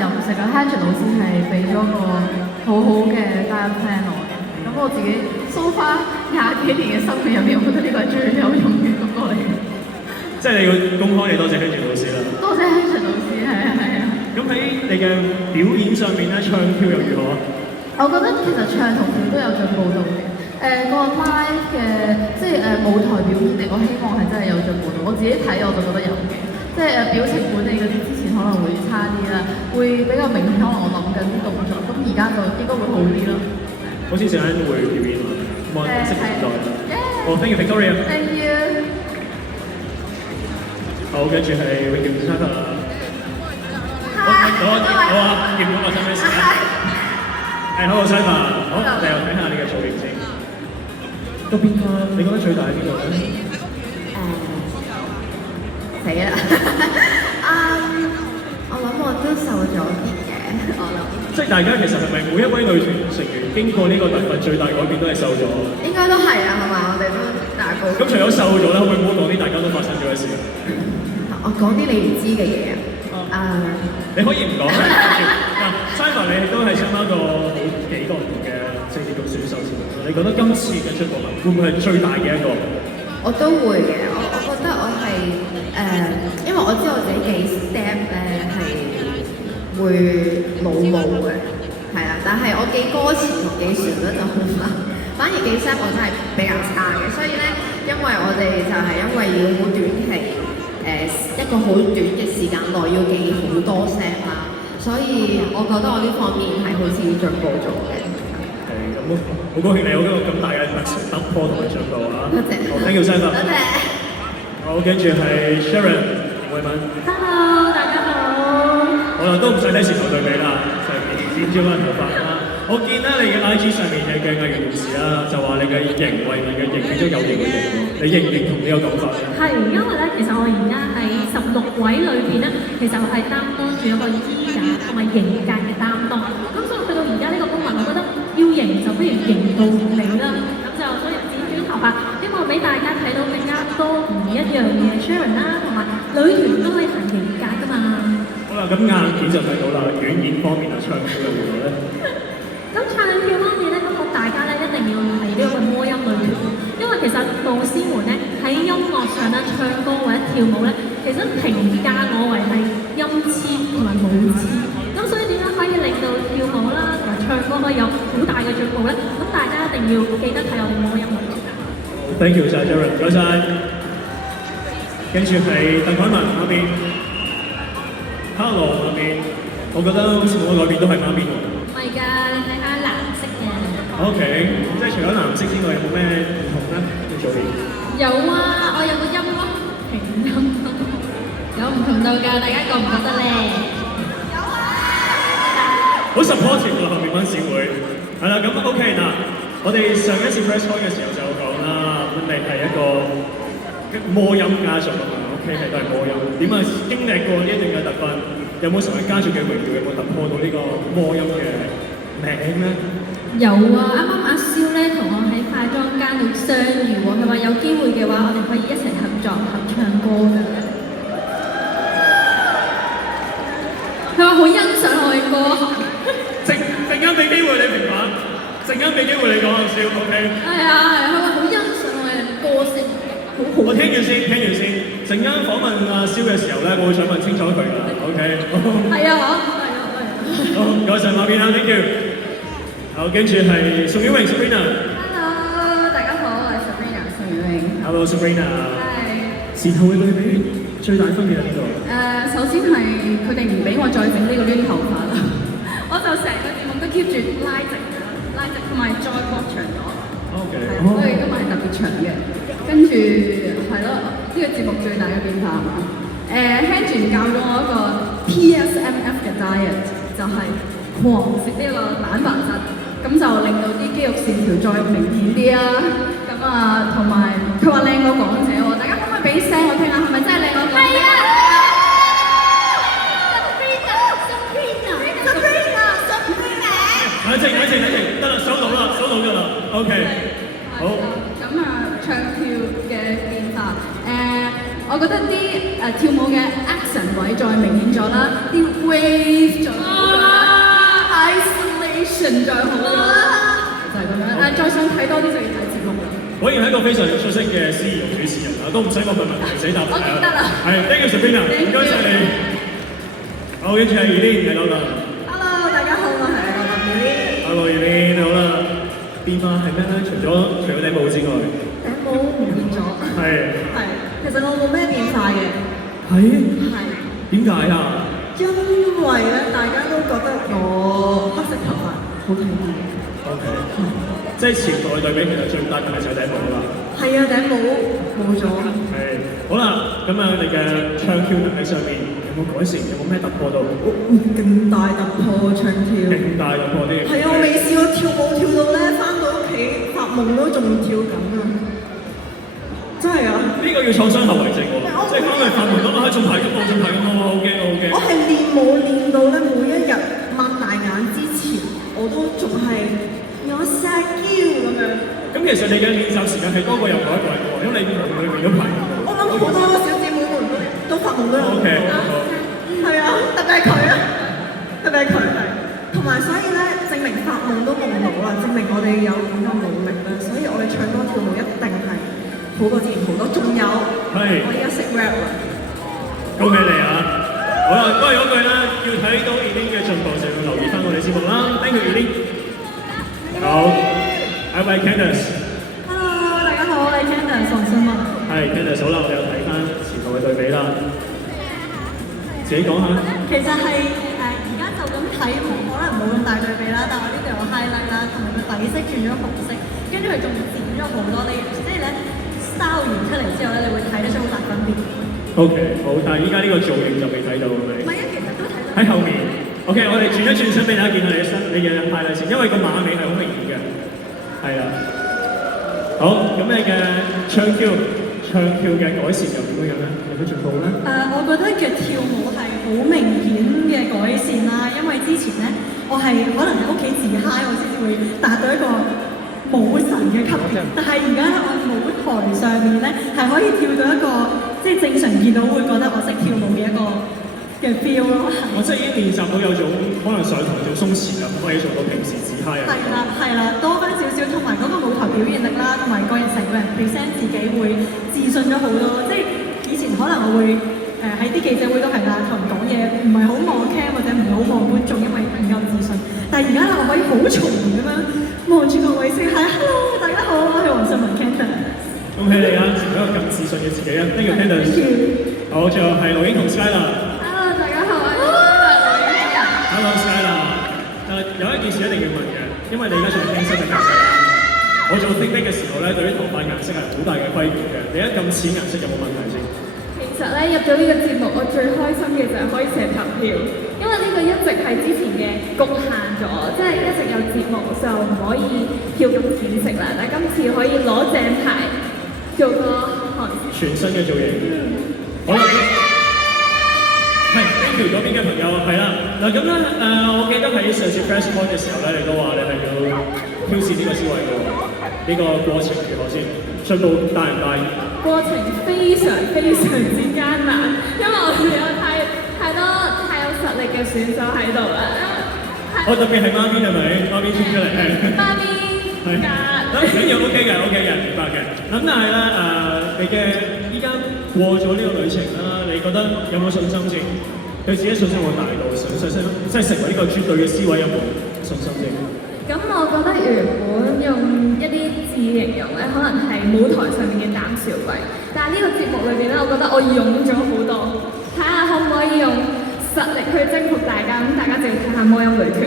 飲食啊 ，Hanjin 老師係俾咗個好好嘅 diet plan 我嘅。咁我自己 so far 20幾年嘅生命入面，我覺得呢個係最有用嘅嗰個嚟嘅。即係你要公開你多謝 Hanjin 老師啦。多謝 Hanjin 老師，係啊係啊。咁喺你嘅表演上面咧，唱跳又如何啊？我覺得其實唱同跳都有進步到嘅。個 live 嘅即係舞台表演嚟，我希望係真係有進步到。我自己睇我就覺得有嘅。即係表情管理嗰啲之前可能會差啲啦，會比較明顯。可能我諗緊啲動作，咁而家就應該會好啲咯。好似陣間會表演啊！咁我識唔識在？好 ，thank you Victoria。Thank you。好，跟住係永健先生啦。好啊，見到我身邊先。好 Simon， 好，我哋又睇下你嘅造型先。個變化，你覺得最大係邊度咧？死啦！我諗我都瘦咗啲嘅，我諗。即係大家其實係咪每一位女團成員經過呢個特訓最大改變都係瘦咗？應該都係啊，係嘛？我哋都大個。咁除咗瘦咗咧，可唔可以唔好講啲大家都發生咗嘅事啊？我講啲你唔知嘅嘢啊！你可以唔講嘅。Simon 你都係參加過好幾個唔同嘅即係叫做選手節目，你覺得今次嘅出國會唔會係最大嘅一個？我都會嘅，我覺得我係因為我知道我自己幾 step 係會冇嘅，係啦，但係我記歌詞同記旋律就好難，反而記 step 我真係比較差嘅，所以咧，因為我哋就係因為要好短期一個好短嘅時間內要記好多 step 啦，所以我覺得我呢方面係好似進步咗嘅。咁好高興你有一個咁大嘅突破同埋進步啊！多謝。好 ，thank you Simon。多謝。好，跟住係 Sharon 慧敏。Hello， 大家好。好啦，都唔使睇前後對比啦，就係剪咗翻頭髮啦。我見咧你嘅 IG 上面嘅藝員同事啦，就話你嘅型慧敏嘅型係都有型嘅型喎，你認唔認同呢個講法咧？係，因為咧，其實我而家喺16位裏邊咧，其實我係擔當住一個衣架同埋型格嘅擔當。咁所以去到而家呢個 moment，我覺得要型就不如型到你啦。咁就所以剪短頭髮，希望俾大家睇到更加多唔一樣嘅 Sharon 啦，同埋女團都可以行型格㗎嘛。好啦，咁硬件就睇到啦，軟件方面啊，唱跳又如何咧？咁唱跳方面咧，咁大家咧一定要係呢個魔音女團，因為其實導師們咧喺音樂上咧唱歌或者跳舞咧，其實評價我為係音痴同埋舞痴。咁所以點樣可以令到跳舞啦同埋唱歌可以有好大嘅進步咧？咁大家一定要記得睇我哋魔音女團。Thank you 晒 Sharon， 唔該晒。跟住係鄧凱文嗰邊 ，Hello 嗰邊，我覺得好似冇改變都係啱邊喎。唔係㗎，你睇下藍色嘅。OK， 即係除咗藍色之外，有冇咩唔同咧？要做啲？有啊，我有個音咯，平音，有唔同到㗎，大家覺唔覺得咧？有啊！好 supportive 喎，後面班小會。係啦，咁 OK 嗱，我哋上一次 press call 嘅時候就講啦，咁你係一個魔音家族啊嘛 ，OK 係都係魔音。點啊？經歷過呢一段嘅特訓，有冇成為家族嘅榮耀？有冇突破到呢個魔音嘅名咧？有啊，啱啱阿蕭咧同我喺化妝間度相遇喎，佢話有機會嘅話，我哋可以一齊合作合唱歌㗎。佢話好欣賞我嘅歌喉。陣間俾機會你平反，陣間俾機會你講阿蕭 ，OK？係啊係啊，佢話好欣賞我嘅歌聲，好好。我聽住先，聽住先。陣間訪問阿蕭嘅時候咧，我會想問清楚佢㗎 ，OK？係啊，好，係啊，係啊。好，唔該曬馬邊啊 ，thank you。好，跟住係宋曉穎 Sabrina。Hello， 大家好，我係 Sabrina 宋曉穎。Hello Sabrina。係。前後嘅對比最大分別喺邊度？首先係佢哋唔俾我再整呢個攣頭髮啦，我就成個節目都 keep 住拉直同埋再擴長咗。OK。所以今日係特別長嘅。跟住係咯，呢個節目最大嘅變化係嘛？Hanjin 教咗我一個 PSMF 嘅 diet， 就係狂食呢個蛋白質。咁就令到啲肌肉線條再明顯啲啦。咁啊，同埋佢話靚過港姐喎，大家可唔可以俾聲我聽下？係咪真係靚過港姐？係啊 ！Sabrina。冷靜，得啦，收到㗎啦 ，OK。好。咁啊，唱跳嘅變化，我覺得啲跳舞嘅 action 位再明顯咗啦，啲 wave 咗。形象好咗，就係咁樣。再想睇多啲就要睇節目啦。果然係一個非常出色嘅司儀同主持人啊，都唔使我問問題死答。我記得啦。係 ，thank you Sabrina，唔該晒你。好，跟住係 Eileen 係啦。Hello， 大家好，我係Eileen。Hello Eileen，好啦。變化係咩咧？除咗頂帽之外，頂帽唔變咗。係。其實我冇咩變化嘅。係。點解啊？因為咧，大家都覺得我黑色頭髮好睇啲。OK。即係前代對比，其實最大問題就係頂帽啦。係啊，頂帽冇咗。係。好啦，咁啊，你嘅唱 Q 能力上面有冇改善？有冇咩突破到？勁大突破唱 Q。勁大突破啲。係啊，我未試過跳舞跳到咧，翻到屋企發夢都仲跳緊啊！真係啊！呢個要創傷後遺症喎，即係翻去發夢咁啊，仲排緊舞，仲排緊舞，好驚好驚。我係練舞練到咧，每一日擘大眼之前，我都仲係有撒嬌咁樣。咁其實你嘅練習時間係多過任何一個人喎，因為你夢裏面都排緊舞。我諗好多小姊妹們都發夢都有。OK，係啊，特別係佢啊，特別係佢係。同埋所以咧，證明發夢都夢到啦，證明我哋有咁多努力啦，所以我哋唱歌跳舞一定係好過之前好多。仲有，我而家識 rap 啦。恭喜你啊！好啦，都係嗰句啦，要睇到 Eileen 嘅進步就要留意翻我哋節目啦。Thank you Eileen。好，下一位 Candice。Hello， 大家好，我係 Candice 黃信文。係 Candice，好啦，我哋又睇翻前後嘅對比啦。自己講下。其實係而家就咁睇，可能冇咁大對比啦，但係我呢度有 highlight 啦，同埋個底色轉咗紅色，跟住佢仲剪咗好多呢，即係咧 style 完出嚟之後咧，你會睇得出好大分別。OK， 好，但係依家呢個造型就未睇到係咪？唔係啊，其實都睇到。喺後面。OK， 我哋轉一轉身俾大家見下你嘅身，你嘅 highlight 先，因為個馬尾係好明顯嘅。係啦。好，咁你嘅唱 Q 嘅改善又點樣咧？有冇進步咧？我覺得嘅跳舞係好明顯嘅改善啦，因為之前咧，我係可能喺屋企自嗨，我先至會達到一個舞神嘅級別，但係而家咧，我舞台上面咧係可以跳到一個即係正常見到會覺得我識跳舞嘅一個嘅 feel 咯。我即係已經練習到有種可能上堂做鬆弛咁，可以做到平時自嗨啊。係啦，多翻少少，同埋嗰個舞台表現力啦，同埋個人成個人 present 自己會自信咗好多。即係以前可能我會喺啲記者會都係啦，同人講嘢唔係好望 cam 或者唔係好望觀眾，因為唔夠自信。但係而家我可以好從容咁樣望住各位先係 hello 大家好，我係黃信文 Candice。恭喜你啊，成為一個更自信嘅自己啊！呢個 Candice。好，最後係盧英同 Skyla。Hello， 大家好，我係 Hello Skyla。有一件事一定要問嘅，因為你而家仲係青色嘅顏色啦。我做 think 嘅時候咧，對於頭髮顏色係好大嘅規矩嘅。你而家咁淺顏色有冇問題先？其實咧入咗呢個節目，我最開心嘅就係可以成投票，因為呢個一直係之前嘅局限咗，即係一直有節目就唔可以跳咁淺色啦。但係今次可以攞正牌做個全新嘅造型。好啦，係 thank you 嗰邊嘅朋友係啦。嗱咁咧我記得喺上次 press point 嘅時候咧，你都話你係要挑戰呢個思維嘅喎。呢個過程如何先？進步大唔大？過程非常之艱難，因為我哋有太有實力嘅選手喺度啦。我特別係媽咪係咪？媽咪衝出嚟係。媽咪係。唔緊要 OK 嘅，明白嘅。咁但係咧你嘅依家過咗呢個旅程啦，你覺得有冇信心先？對自己信心有冇大到？信心即係成為呢個絕對嘅 C 位有冇信心先？咁我覺得原本用一啲字形容咧，可能係舞台上面嘅膽小鬼，但係呢個節目裏邊咧，我覺得我勇咗好多，睇下可唔可以用實力去征服大家，咁大家就要睇下魔音女團。